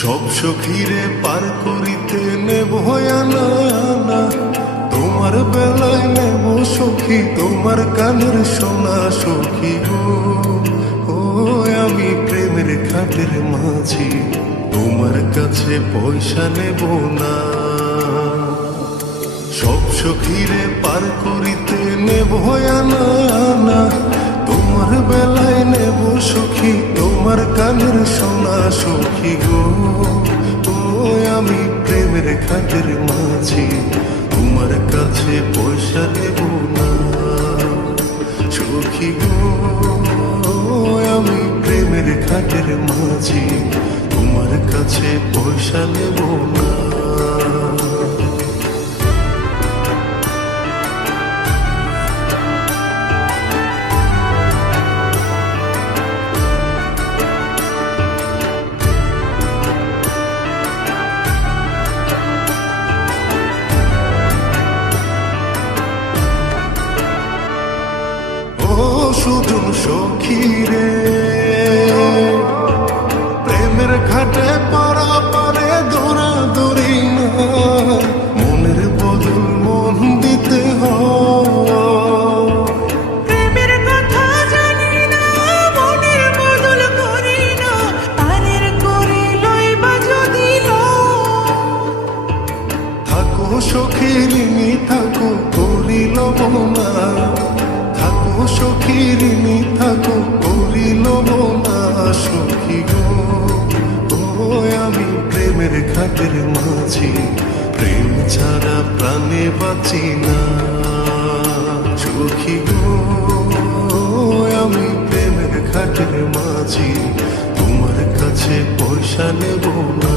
সব সখীরে পার করিতে নেব আনা আনা, তোমার বেলায় নেব সখী তোমার কানের সোনা সখী গো। ও আমি প্রেমের খাটের মাঝি, তোমার কাছে পয়সা নেব না। সব সখীরে পার করিতে নেব আনা আনা, তোমার বেলায় নেব সখী তোমার কানের সোনা সখী গো। ও আমি প্রেমের খাটের মাঝি, তোমার কাছে পয়সা নেব না সখী গো। আমি প্রেমের খাটের মাঝি, তোমার কাছে পয়সা নেব না। সুজন সখী রে, প্রেমের ঘাটে পারা পারে দৌড়া দৌড়ি না, মনের বদল মন দিতে হয়। প্রেমের কথা জানি না, মনের বদল করি না, পারের করে লইবা যদি থাকো সখী ঋণী থাকো করিল না, থাকো সখী ঋণী থাকো করিল না সখী গো। ও আমি প্রেমের খাটের মাঝি, প্রেম ছাড়া প্রাণে বাঁচি না সখী গো। আমি প্রেমের খাটের মাঝি, তোমার কাছে পয়সা নেব না।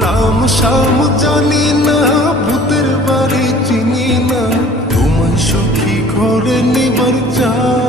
রাম শ্যাম জানি না, ভূতের বাড়ি চিনি না, তোমায় সখী ঘরে নিবার চাই।